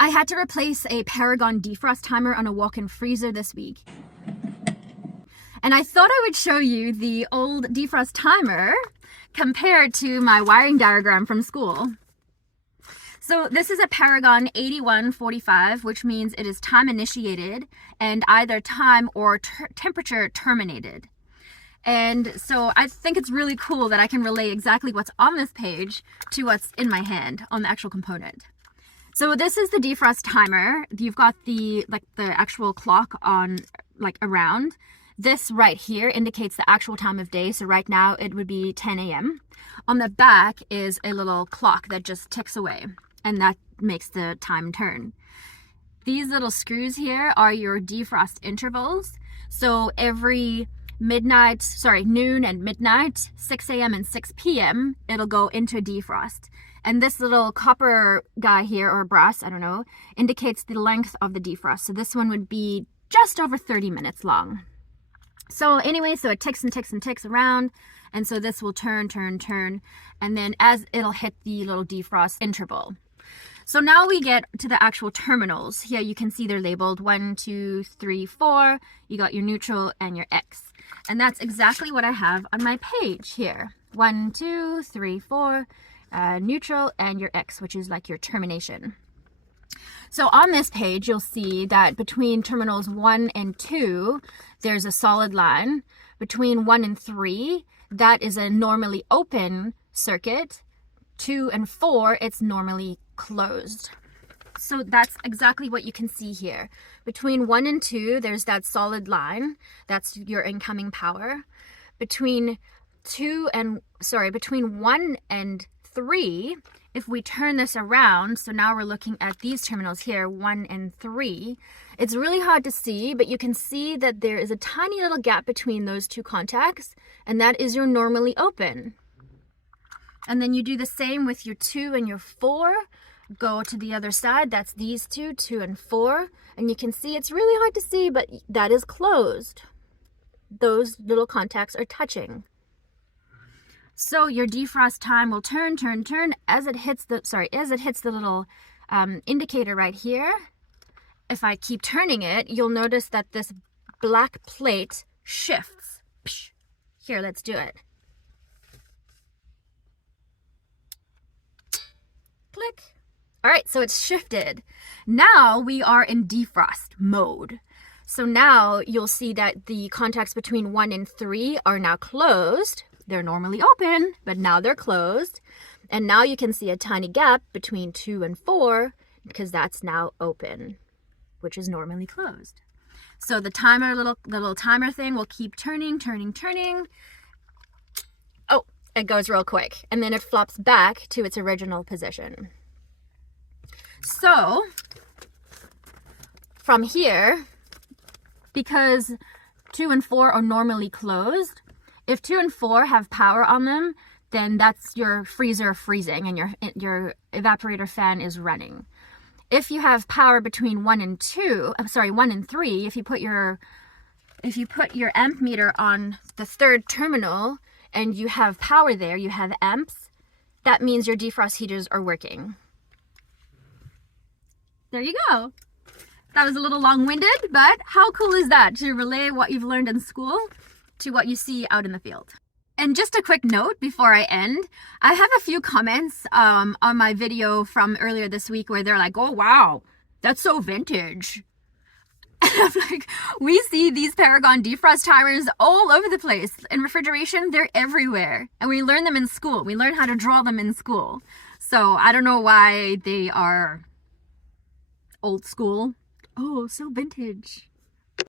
I had to replace a Paragon defrost timer on a walk-in freezer this week. And I thought I would show you the old defrost timer compared to my wiring diagram from school. So this is a Paragon 8145, which means it is time initiated and either time or temperature terminated. And so I think it's really cool that I can relay exactly what's on this page to what's in my hand on the actual component. So this is the defrost timer. You've got the actual clock on around. This right here indicates the actual time of day. So right now it would be 10 a.m. On the back is a little clock that just ticks away, and that makes the time turn. These little screws here are your defrost intervals. So every noon and midnight, 6 a.m. and 6 p.m., it'll go into defrost. And this little copper guy here, or brass, I don't know, indicates the length of the defrost. So this one would be just over 30 minutes long. So anyway, so it ticks and ticks and ticks around. And so this will turn. And then as it'll hit the little defrost interval. So now we get to the actual terminals. Here you can see they're labeled 1, 2, 3, 4. You got your neutral and your X. And that's exactly what I have on my page here. 1, 2, 3, 4, neutral and your X, which is like your termination. So on this page, you'll see that between terminals 1 and 2, there's a solid line. Between 1 and 3, that is a normally open circuit. 2 and 4, it's normally closed. So that's exactly what you can see here. Between 1 and 2, there's that solid line. That's your incoming power. Between 1 and 3, if we turn this around, so now we're looking at these terminals here, 1 and 3. It's really hard to see, but you can see that there is a tiny little gap between those two contacts, and that is your normally open. And then you do the same with your 2 and your 4. Go to the other side, that's these two, 2 and 4. And you can see it's really hard to see, but that is closed. Those little contacts are touching. So your defrost time will turn as it hits the little indicator right here. If I keep turning it, you'll notice that this black plate shifts. Here, let's do it. Click. All right, so it's shifted. Now we are in defrost mode. So now you'll see that the contacts between 1 and 3 are now closed. They're normally open, but now they're closed. And now you can see a tiny gap between 2 and 4 because that's now open, which is normally closed. So the timer, little timer thing will keep turning. Oh, it goes real quick. And then it flops back to its original position. So from here, because 2 and 4 are normally closed, if 2 and 4 have power on them, then that's your freezer freezing and your evaporator fan is running. If you have power between 1 and 3, if you put your amp meter on the third terminal and you have power there, you have amps, that means your defrost heaters are working. There you go. That was a little long-winded, but how cool is that to relay what you've learned in school to what you see out in the field? And just a quick note before I end, I have a few comments on my video from earlier this week where they're like, oh wow, that's so vintage. And I'm like, we see these Paragon defrost timers all over the place. In refrigeration, they're everywhere. And we learn them in school. We learn how to draw them in school. So I don't know why they are old school. Oh, so vintage.